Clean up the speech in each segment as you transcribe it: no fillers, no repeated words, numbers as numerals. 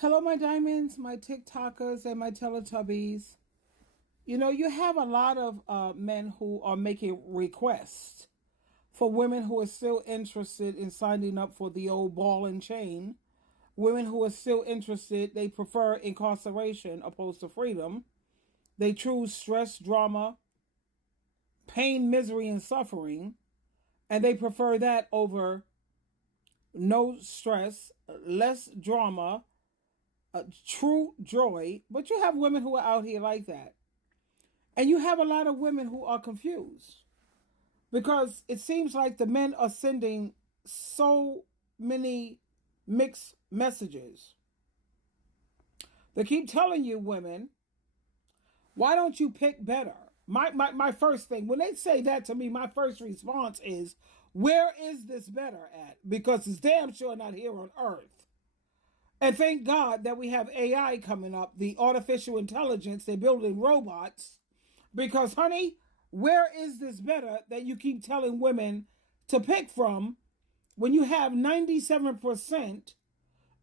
Hello, my diamonds, my TikTokers, and my Teletubbies. You have a lot of men who are making requests for women who are still interested in signing up for the old ball and chain. Women who are still interested, they prefer incarceration opposed to freedom. They choose stress, drama, pain, misery, and suffering, and they prefer that over no stress, less drama, true joy. But you have women who are out here like that. And you have a lot of women who are confused because it seems like the men are sending so many mixed messages. They keep telling you, women, why don't you pick better? My first thing, when they say that to me, my first response is, where is this better at? Because it's damn sure not here on Earth. And thank God that we have AI coming up, the artificial intelligence, they're building robots. Because, honey, where is this better that you keep telling women to pick from when you have 97%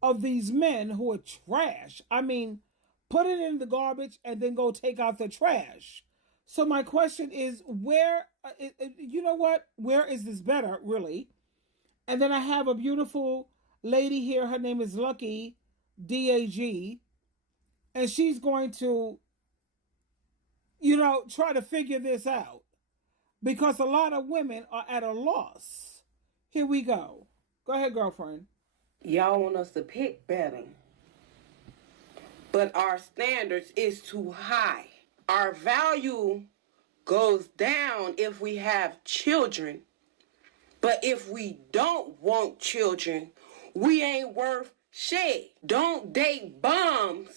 of these men who are trash? I mean, put it in the garbage and then go take out the trash. So my question is, you know what? Where is this better, really? And then I have a beautiful lady here. Her name is Lucky DAG. And she's going to, try to figure this out because a lot of women are at a loss. Here we go. Go ahead, girlfriend. Y'all want us to pick better, but our standards is too high. Our value goes down if we have children, but if we don't want children, we ain't worth shit. Don't date bums.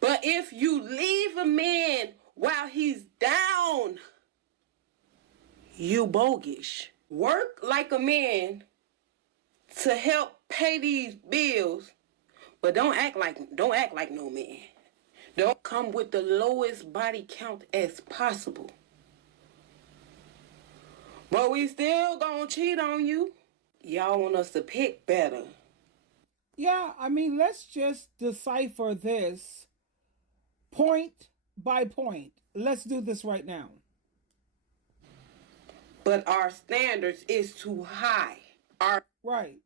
But if you leave a man while he's down, you bogus. Work like a man to help pay these bills, but don't act like no man. Don't come with the lowest body count as possible. But we still gonna cheat on you. Y'all want us to pick better. Yeah, I mean, let's just decipher this point by point. Let's do this right now. But our standards is too high. Right.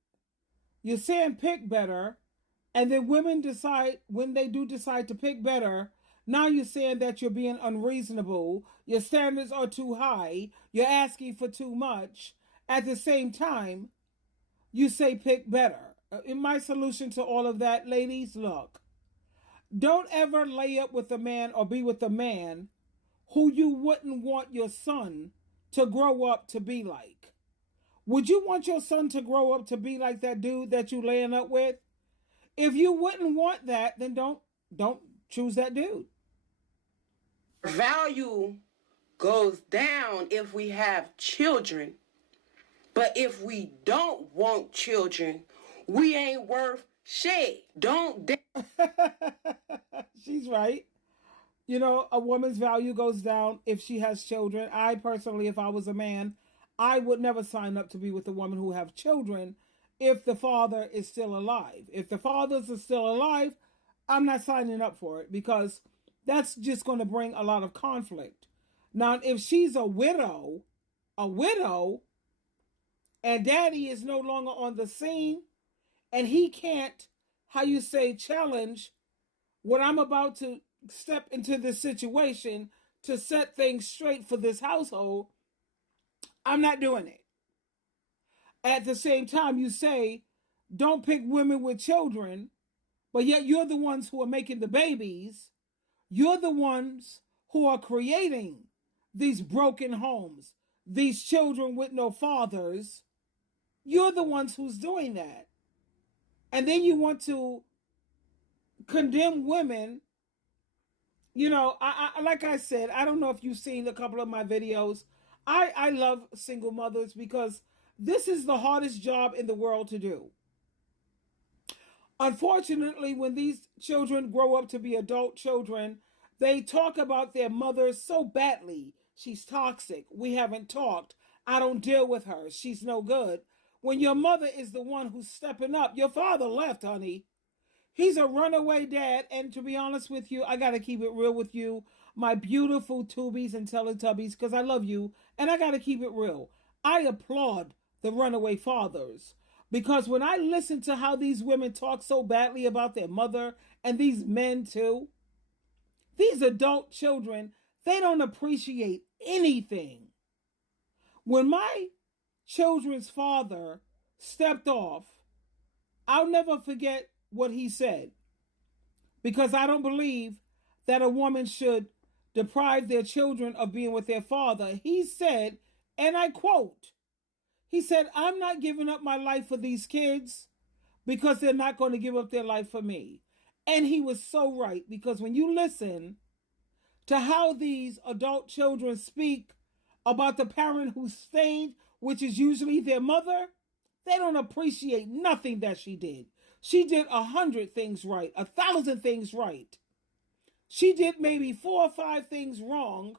You're saying pick better, and then women decide, when they do decide to pick better, now you're saying that you're being unreasonable, your standards are too high, you're asking for too much. At the same time, you say pick better. In my solution to all of that, ladies, look, don't ever lay up with a man or be with a man who you wouldn't want your son to grow up to be like. Would you want your son to grow up to be like that dude that you laying up with? If you wouldn't want that, then don't choose that dude. Value goes down if we have children. But if we don't want children, we ain't worth shit. Don't. She's right. A woman's value goes down if she has children. I personally, if I was a man, I would never sign up to be with a woman who have children if the father is still alive. If the fathers are still alive, I'm not signing up for it because that's just going to bring a lot of conflict. Now, if she's a widow, and daddy is no longer on the scene and he can't, challenge what I'm about to step into this situation to set things straight for this household, I'm not doing it. At the same time, you say, don't pick women with children, but yet you're the ones who are making the babies. You're the ones who are creating these broken homes, these children with no fathers. You're the ones who's doing that. And then you want to condemn women. Like I said, I don't know if you've seen a couple of my videos. I love single mothers because this is the hardest job in the world to do. Unfortunately, when these children grow up to be adult children, they talk about their mothers so badly. She's toxic. We haven't talked. I don't deal with her. She's no good. When your mother is the one who's stepping up, your father left, honey. He's a runaway dad. And to be honest with you, I got to keep it real with you, my beautiful Tubies and Teletubbies, because I love you. And I got to keep it real. I applaud the runaway fathers, because when I listen to how these women talk so badly about their mother, and these men too, these adult children, they don't appreciate anything. When my children's father stepped off, I'll never forget what he said, because I don't believe that a woman should deprive their children of being with their father. He said, and I quote, he said, "I'm not giving up my life for these kids because they're not going to give up their life for me." And he was so right, because when you listen to how these adult children speak about the parent who stayed, which is usually their mother, they don't appreciate nothing that she did. She did 100 things right, 1,000 things right. She did maybe 4 or 5 things wrong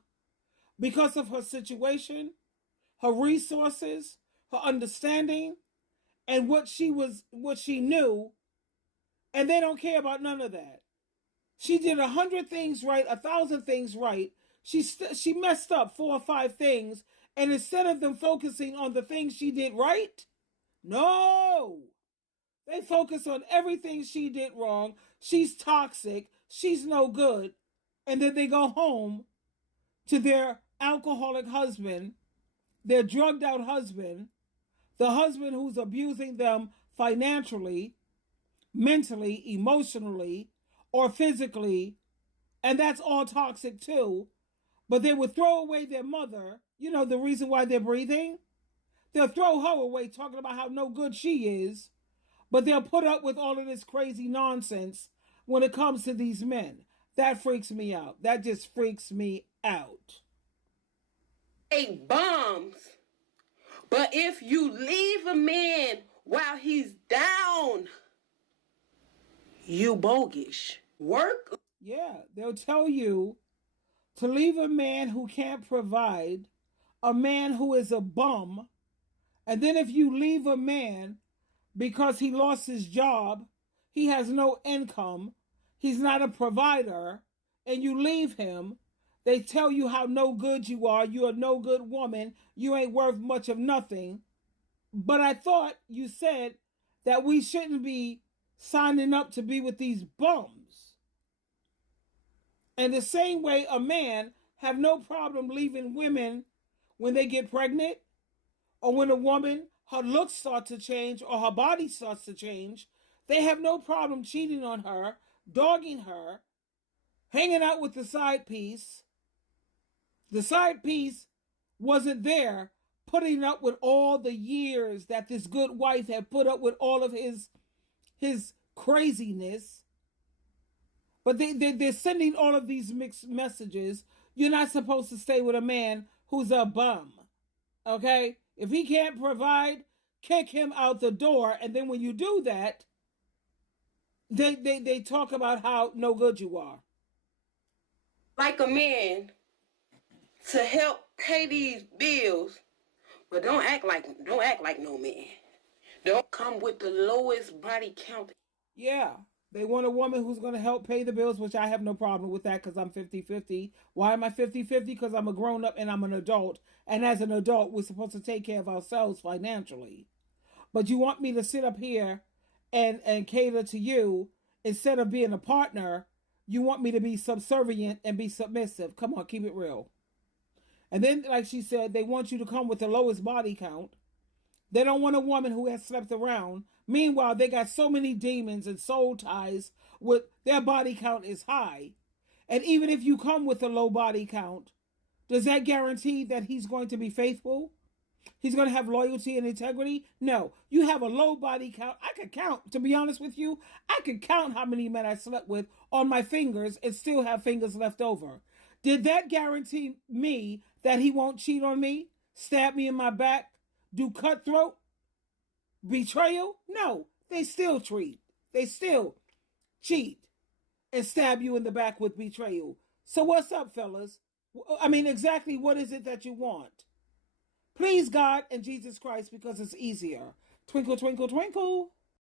because of her situation, her resources, her understanding, and what she knew, and they don't care about none of that. She did 100 things right, 1,000 things right. She messed up 4 or 5 things, and instead of them focusing on the things she did right, no, they focus on everything she did wrong. She's toxic. She's no good. And then they go home to their alcoholic husband, their drugged out husband, the husband who's abusing them financially, mentally, emotionally, or physically. And that's all toxic too. But they would throw away their mother. You know the reason why they're breathing? They'll throw her away talking about how no good she is, but they'll put up with all of this crazy nonsense when it comes to these men. That freaks me out. That just freaks me out. Hey, bums. But if you leave a man while he's down, you bogus. Work. Yeah, they'll tell you to leave a man who can't provide, a man who is a bum. And then if you leave a man because he lost his job, he has no income, he's not a provider, and you leave him, they tell you how no good you are. You're a no good woman. You ain't worth much of nothing. But I thought you said that we shouldn't be signing up to be with these bums. And the same way a man have no problem leaving women when they get pregnant, or when a woman, her looks start to change or her body starts to change, they have no problem cheating on her, dogging her, hanging out with the side piece. The side piece wasn't there putting up with all the years that this good wife had put up with all of his craziness. But they're sending all of these mixed messages. You're not supposed to stay with a man who's a bum. Okay? If he can't provide, kick him out the door. And then when you do that, they talk about how no good you are. Like a man to help pay these bills, but don't act like no man. Don't come with the lowest body count. Yeah. They want a woman who's going to help pay the bills, which I have no problem with that, because I'm 50-50. Why am I 50-50? Because I'm a grown-up and I'm an adult. And as an adult, we're supposed to take care of ourselves financially. But you want me to sit up here and cater to you instead of being a partner. You want me to be subservient and be submissive. Come on, keep it real. And then, like she said, they want you to come with the lowest body count. They don't want a woman who has slept around. Meanwhile, they got so many demons and soul ties with their body count is high. And even if you come with a low body count, does that guarantee that he's going to be faithful? He's going to have loyalty and integrity? No. You have a low body count. I could count, to be honest with you, I could count how many men I slept with on my fingers and still have fingers left over. Did that guarantee me that he won't cheat on me, stab me in my back, do cutthroat, betrayal? No, they still cheat and stab you in the back with betrayal. So what's up, fellas? I mean, exactly what is it that you want? Please God and Jesus Christ, because it's easier. Twinkle, twinkle, twinkle.